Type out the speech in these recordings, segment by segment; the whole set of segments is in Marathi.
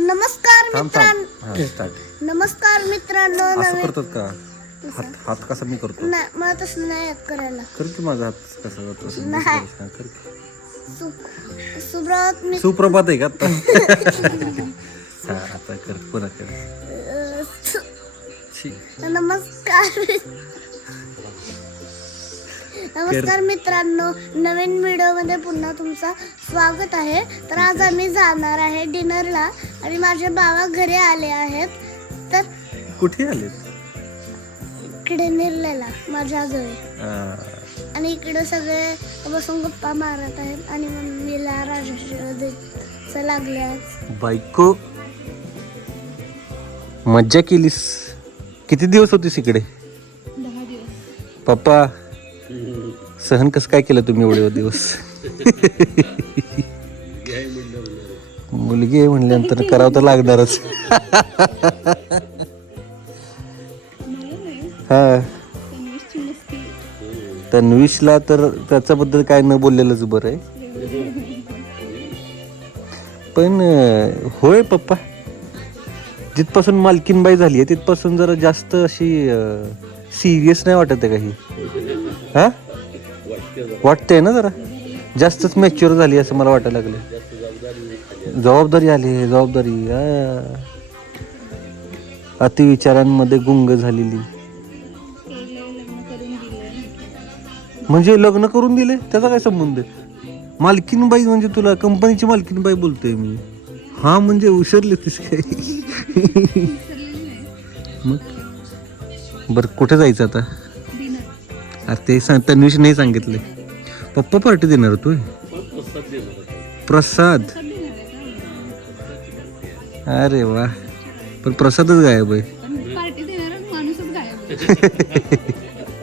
नमस्कार मित्रांनो. असं करतात का? हात कसा मी करतो? नाही, मला तसं नाही करायला. कर की माझा हात कसा करतो? नाही. कर की. सुप्रभात सुप्रभात आहे का आता? हा, आता कर पुन्हा कर. छी. नमस्कार मित्रांनो, नवीन व्हिडिओ मध्ये पुन्हा तुमचं स्वागत आहे. तर आज आम्ही जाणार आहे डिनरला आणि माझे बाबा घरी आले आहेत. तर कुठे आले? इकडे निर्लेला माझ्या आजोळी आणि इकडे सगळे बसून गप्पा मारत आहेत आणि मम्मीला राजा लागले आहेत. बायको मज्जा केलीस. किती दिवस होतीस इकडे? 10 दिवस. पप्पा सहन कसं काय केलं तुम्ही एवढे दिवस? मुलगी आहे म्हणल्यानंतर करावं तर लागणारच. हा, तन्वीशला तर त्याच्याबद्दल काय न बोललेलंच बरं आहे. पण होय पप्पा, जिथपासून मालकीनबाई झाली आहे तिथपासून जरा जास्त अशी सिरियस नाही वाटत आहे काही? हा, वाटतंय ना, जरा जास्तच मॅच्युअर झाली असं मला वाटायला लागलं. जबाबदारी आली, जबाबदारी. अतिविचारांमध्ये गुंग झालेली. म्हणजे लग्न करून दिले त्याचा काय संबंध? मालकीनबाई म्हणजे तुला कंपनीची मालकीनबाई बोलतोय मी. हा म्हणजे उसरले तीस काय? मग बरं, कुठे जायचं आता? अरे ते तन्वीश नाही सांगितले. पप्पा पार्टी देणार तू? प्रसाद? अरे वा, पण प्रसादच गायब आहे.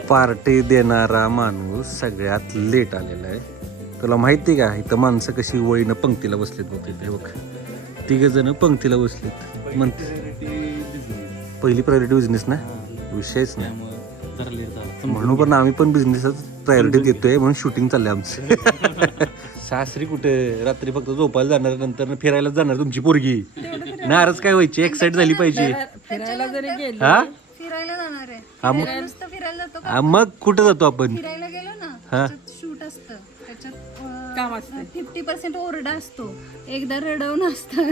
पार्टी देणारा माणूस सगळ्यात लेट आलेला आहे. तुला माहिती का इथं माणसं कशी वळीनं पंक्तीला बसलेत बघ. इथे बघ, 3 जण पंक्तीला बसलेत. पहिली प्रायोरिटी बिझनेस ना, विषयच नाही. म्हणून पण आम्ही पण बिझनेसच प्रायोरिटी देतोय, म्हणून शूटिंग चाललंय आमचं. सासरी कुठे, रात्री फक्त झोपायला जाणार, नंतर फिरायला जाणार तुमची पोरगी. नाराज काय व्हायची, एक्साइट झाली पाहिजे. फिरायला जरी गेलो, हा, फिरायला जाणार आहे. मग फिरायला जातो मग कुठं जातो आपण? फिरायला गेलो ना, हा, शूट असतं त्याच्यात. काम असतं, 50% ओरडा असतो, एकदा रडवून असतं.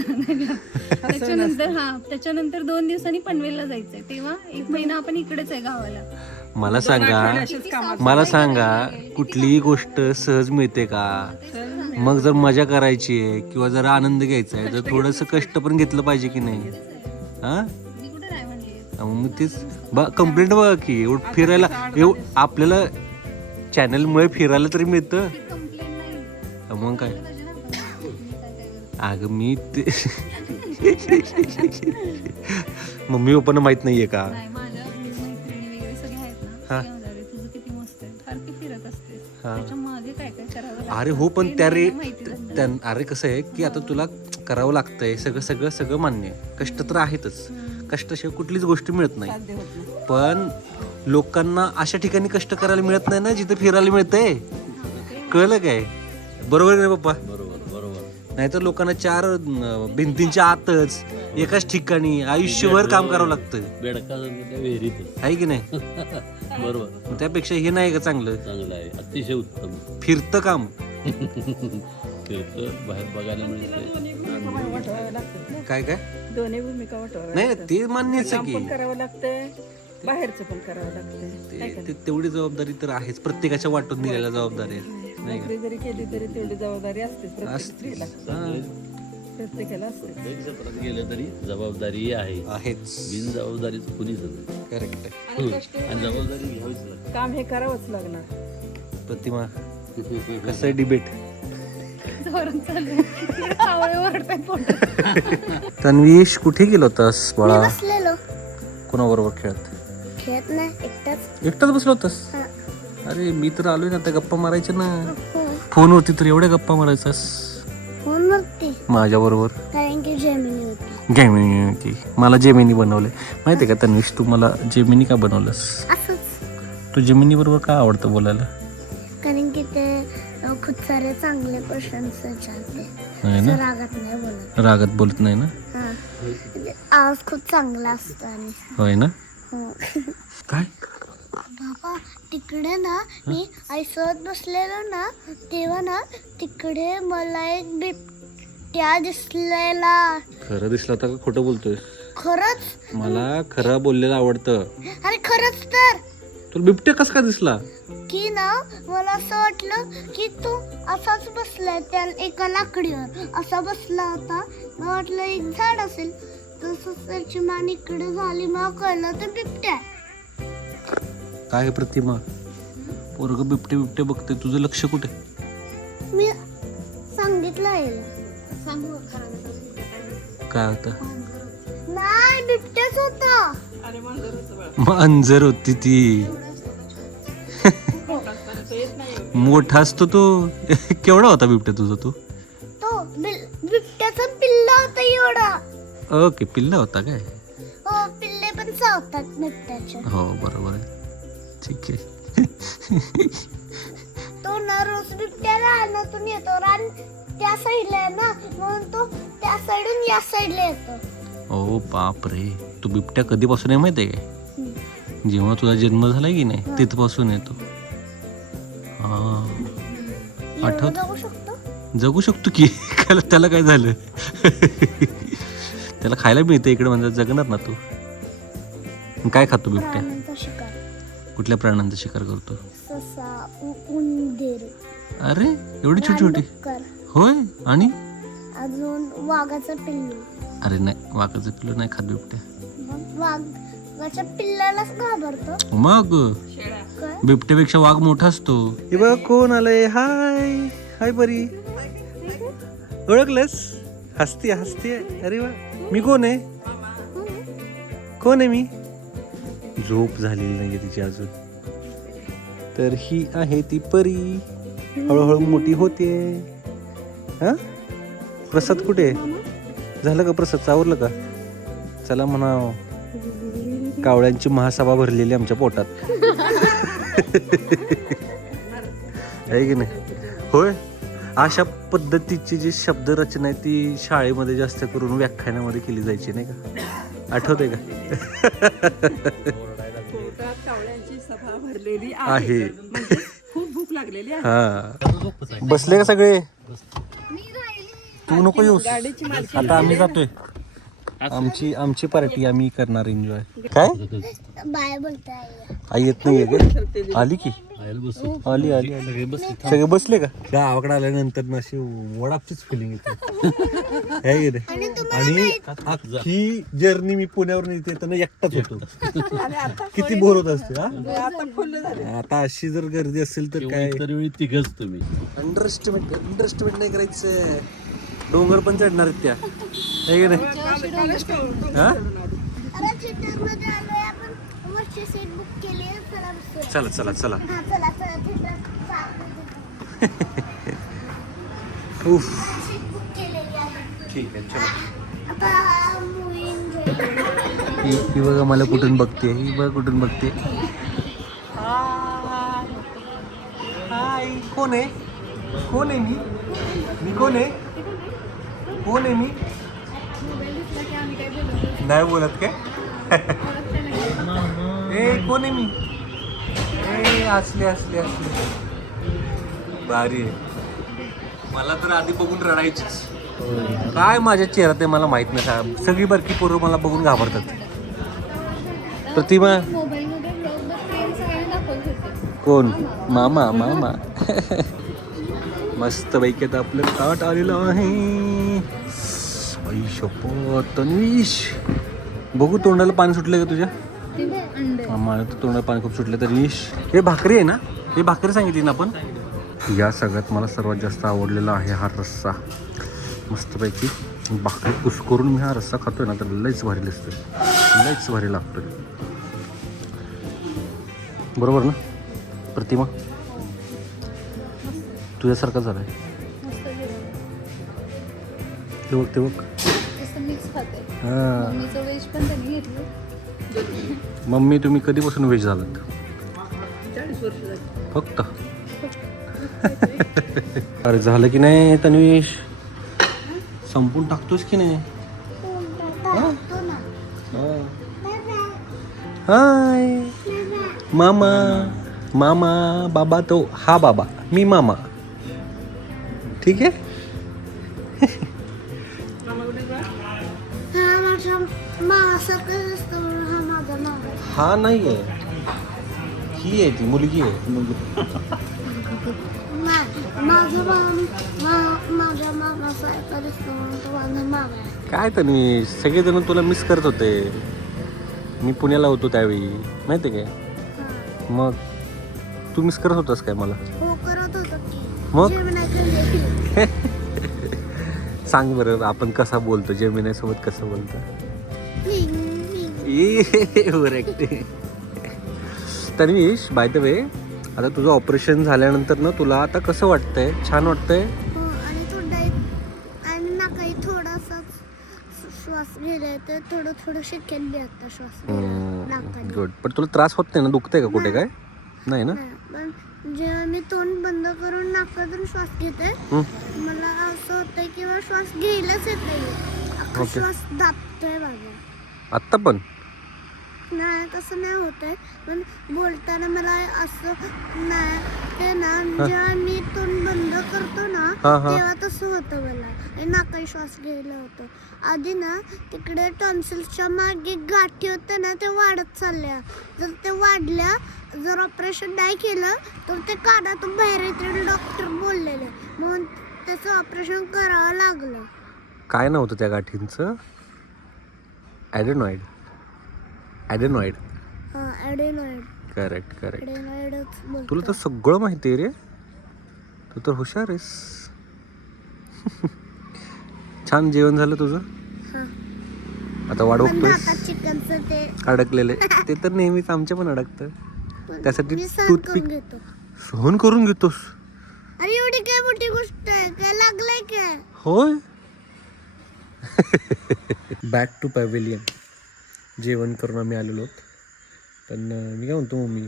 त्याच्यानंतर 2 दिवसांनी पनवेलला जायचंय, तेव्हा 1 महिना आपण इकडेच आहे गावाला. मला सांगा कुठलीही गोष्ट सहज मिळते का? मग जर मजा करायची आहे किंवा जर आनंद घ्यायचा आहे तर थोडंसं कष्ट पण घेतलं पाहिजे की नाही? हा, मग तेच कंप्लेंट बघा की फिरायला आपल्याला चॅनलमुळे फिरायला तरी मिळतं. मग काय? अगं मी ते मम्मी पप्पांना माहित नाहीये का? अरे हो, पण अरे कसं आहे की आता तुला करावं लागतंय सगळं मान्य आहे. कष्ट तर आहेतच, कष्टाशिवाय कुठलीच गोष्ट मिळत नाही. पण लोकांना अशा ठिकाणी कष्ट करायला मिळत नाही ना जिथे फिरायला मिळतंय. कळलं काय? बरोबर आहे पप्पा? नाहीतर लोकांना 4 भिंतींच्या आतच एकाच ठिकाणी आयुष्यभर काम करावं लागतं, आहे की नाही? बरोबर. त्यापेक्षा हे नाही का चांगलं आहे, अतिशय उत्तम फिरतं काम. बाहेर बघायला मिळतं. काय दोन्ही भूमिका वाटवाव्या, नाही ते मान्यच आहे की करावं लागतंय, बाहेरचं पण करावं लागतंय. तेवढी जबाबदारी तर आहेच, प्रत्येकाच्या वाटून दिलेल्या जबाबदारी आहे. नोकरी जरी केली तरी तेवढी जबाबदारी असते प्रत्येकाला असते. गेलं तरी जबाबदारी आहेच. बिन जबाबदारीच कुणीच नाही. करेक्ट आहे. आणि जबाबदारी घ्यावीच लागते. काम हे करावंच लागणार. प्रतिमा कसं डिबेट? तन्वीश कुठे गेलो होतास बाळा? बसलेलो. कोणाबरोबर खेळत नाही, एकटाच बसलो होतास? अरे मी तर आलोय ना, आता गप्पा मारायच्या ना. फोनवरती तर एवढ्या गप्पा मारायचास फोनवरती माझ्या बरोबर? कारण की जेमिनी होती. मला जेमिनी बनवलंय माहितीये का तन्वीश? तू मला जेमिनी का बनवलंस? असंच. तू जेमिनी बरोबर का आवडतं बोलायला? कारण की ते खूप खूप सारे चांगले क्वेश्चन्स विचारते. आहे ना? असं रागात नाही बोलत. रागात बोलत नाही ना? हा आवाज खूप चांगला असतो आणि होय ना? हो. काय बाबा तिकडे ना मी आईसोबत बसलेलो ना तेव्हा ना तिकडे मला एक बिबट्या दिसलेला. खरं दिसलं होतं का खोटं बोलतोय? खरंच. मला खरं बोललेलं आवडतं. अरे खरंच तर तुला बिबट्या कस काय दिसला? की ना मला असं वाटलं की तो असाच बसलाय त्या एका लाकडीवर असा बसला होता. मला वाटलं एक झाड असेल. तसंच त्याची मान इकडे झाली. मला कळलं तर बिबट्या. काय प्रतिमा पोरग बिबटे बिबटे बघते, तुझं लक्ष कुठे? मी सांगितलं आहे. काय होतं? नाही बिबट्याच होता. मांजर होती ती. मोठा असतो तो. केवढा होता बिबट्या तुझा तो? तो बिबट्याचा पिल्ला होता एवढा. ओके, पिल्ला होता काय? हो पिल्ले पण चावतात बिबट्याचे. हो बरोबर आहे, ठीक आहे. तो ना रोज बिबट्या रानातून येतो. रान त्या साईडला आहे ना म्हणून तो त्या साईडून या साईडला येतो. ओ बाप रे, तू बिबट्या कधीपासून आहे माहिती आहे काय? जेव्हा तुझा जन्म झाला की नाही तिथपासून येतो. हा एवढं आठवत? जगू शकतो. जगू शकतो की. त्याला काय झालं? त्याला खायला मिळतं इकडे म्हणजे जगणार ना तू. काय खातो बिबट्या? प्राण्यांचा शिकार. कुठल्या प्राण्यांचा शिकार करतो? ससा, उंदीर, अरे एवढी छोटी छोटी? रानडुक्कर, होय. आणि अजून वाघाचं पिल्लू. अरे नाही, वाघाचं पिल्लू नाही खात बिबट्या. मग वाघाच्या पिल्लालाच घाबरतो. मग काय? बिबट्यापेक्षा वाघ मोठा असतो. हे बघ कोण आलंय. हाय हाय बरी. ओळखलंस? हसते हसते. अरे वा, मी कोण आहे? कोण आहे मी? झोप झालेली नाहीये तिची अजून. तर ही आहे ती परी, हळूहळू मोठी होते. हा प्रसाद कुठे झालं का? प्रसाद आवरलं का? चला म्हणा, कावळ्यांची महासभा भरलेली आमच्या पोटात. आहे की नाही? होय. अशा पद्धतीची जी शब्दरचना आहे ती शाळेमध्ये जास्त करून व्याख्यानामध्ये केली जायची नाही का? आठवते का? कावळ्यांची सभा भरलेली आहे. म्हणजे खूप भूक लागलेली आहे. हा, बसले का सगळे? तू नको येऊस. गाडीची मालकी आता आम्ही जातोय. आमची पार्टी आम्ही करणार एन्जॉय. काय बाय बोलताय. आई येत नाहीये का? आली की आली आली आली. सगळे बसले का? गावाकडे आल्यानंतर ना अशी वडापचीच फिलिंग येते. आहे की नाही? आणि अख्खी जर्नी मी पुण्यावर येताना एकटाच होतो. किती बोर होत असते. आता फुल झाले. आता अशी जर गर्दी असेल तर काय? इतर वेळी तिघच तुम्ही. अंडरस्टिमेट नाही करायचं. डोंगर पण चढणार आहेत त्या. आहे की नाही? हा? अरे थिएटरमध्ये आलोय आपण. वरची सीट बुक केली आहे. चला बसूया. चला चला चला. हा चला चला थिएटर उफ, सीट बुक केलेली आहे. ठीक आहे चलो. आता मूवी एन्जॉय. ही बघा मला कुठून बघते. ही बघा कुठून बघते. हाय, कोण आहे? कोण आहे मी? मी कोण आहे? कोण आहे मी? नाही बोलत काय? ए कोण आहे मी? ए असले असले असले. भारी आहे. मला तर आधी बघून रडायचीच. काय माझ्या चेहऱ्यात आहे मला माहित नाही. सगळी बारकी पोरं मला बघून घाबरतात. प्रतिमा मोबाईलमध्ये ब्लॉग बघते आणि सगळ्यांना दाखवत होते. कोण? मामा मामा. मस्त पैकी आता आपलं ताट आलेलं आहे. आई शपथ तन्वीश. बघू तोंडाला पाणी सुटलं का तुझ्या? मला तर तोंडाला पाणी खूप सुटलं. तन्वीश हे भाकरी आहे ना? हे भाकरी सांगितली ना आपण. या सगळ्यात मला सर्वात जास्त आवडलेला आहे हा रस्सा. मस्तपैकी भाकरी कुस्करून मी हा रस्सा खातोय ना तर लईच भारी दिसतोय. लईच भारी लागतोय. बरोबर ना प्रतिमा? तुझ्यासारखा झालाय. ते बघ ते बघ. मिक्स खाते. हां मम्मीचं वेज पण त्यांनी घेतलं. मम्मी तुम्ही कधीपासून व्हेज झालात? 40 वर्ष झाली. फक्त अरे झालं की नाही तन्वीश? संपून टाकतोस की नाही? टाकतो ना. हाय मामा. मामा बाबा तो हा बाबा, मी मामा. ठीक आहे. हा माझा मासारखं दिसतो म्हणून हा माझा मामा. हा नाही आहे, ही आहे ती मुलगी आहे. माझ्या मामासारखा दिसतो म्हणून तो माझा मामा आहे. काय तन्वीश, सगळेजण तुला मिस करत होते. मी पुण्याला होतो त्यावेळी, माहिती आहे काय? मग तू मिस करत होतास काय मला? हो करत होतो की. मग? जेवणाकडे सांग बरं, आपण कसा बोलतो जेमिनाई सोबत, कसं बोलतो? तन्वीश, बाय द वे, आता तुझं ऑपरेशन झाल्यानंतर ना तुला आता कसं वाटतंय? छान वाटतंय? हो आणि आणि नाकाही थोडासा श्वास घ्यायला तर थोडं थोडं शिकेल बी आता श्वास घ्यायला नाकाने. गुड. पण तुला त्रास होत नाही ना? दुखतंय का कुठे काय? नाही ना? नाही, पण जेव्हा मी तोंड बंद करून नाकातून श्वास घेते मला असं होतंय किंवा श्वास घ्यायलाच येत नाही. ओके. श्वास दाबतोय माझा. आत्ता पण? नाही तसं नाही होतंय, पण बोलताना मला असं नाही ते ना जेव्हा मी तोंड बंद करतो ना तेव्हा तसं होतं मला आणि नाकाही श्वास घ्यायला होतं. आधी ना तिकडे टॉन्सिल्सच्या मागे गाठी होत्या ना ते वाढत चालल्या. जर ते वाढल्या, जर ऑपरेशन नाही केलं तर ते कानातून बाहेर येते डॉक्टर बोललेले, म्हणून त्याचं ऑपरेशन करावं लागलं. काय नव्हतं त्या गाठींचं? ॲडेनॉइड. ॲडेनॉइड. ॲडेनॉइड. Correct correct. ॲडेनॉइडच बोलतो. तुला तर सगळं माहिती आहे रे, तू तर हुशार आहेस. छान जेवण झालं तुझं? हां. आता पण वाढवतोय नाकात चिकनचं ते अडकलेले. ते तर नेहमीच आमच्या पण अडकतं. त्यासाठी मी सहन टूथपिक करून घेतो. सहन करून घेतोस? अरे एवढी काय मोठी गोष्ट आहे, काय लागलंय काय? होय. Back to pavilion. जेवण करून आम्ही आलेलो आहोत. पण मी काय म्हणतो मम्मी,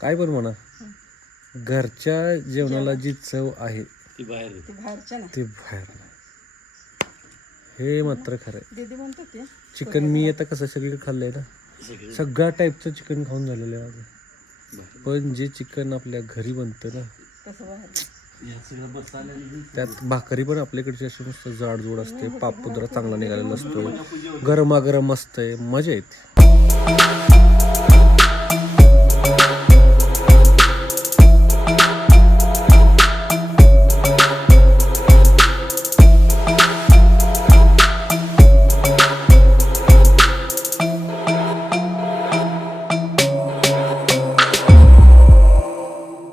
काय पण म्हणा, घरच्या जेवणाला जी चव आहे ती बाहेर ते बाहेरच्या ना ते बाहेर नाही. हे मात्र खरं आहे. दीदी म्हणतो ते चिकन मी आता कसं सगळीकडे खाल्लंय ना, सगळ्या टाईपचं चिकन खाऊन झालेलं आहे माझं. पण जे चिकन आपल्या घरी बनतं ना, कसं बाहेर त्यात भाकरी पण आपल्याकडची अशी मस्त जाडजूड असते, पापड जरा चांगला निघालेला असतो, गरमागरम असतंय, मजा येते.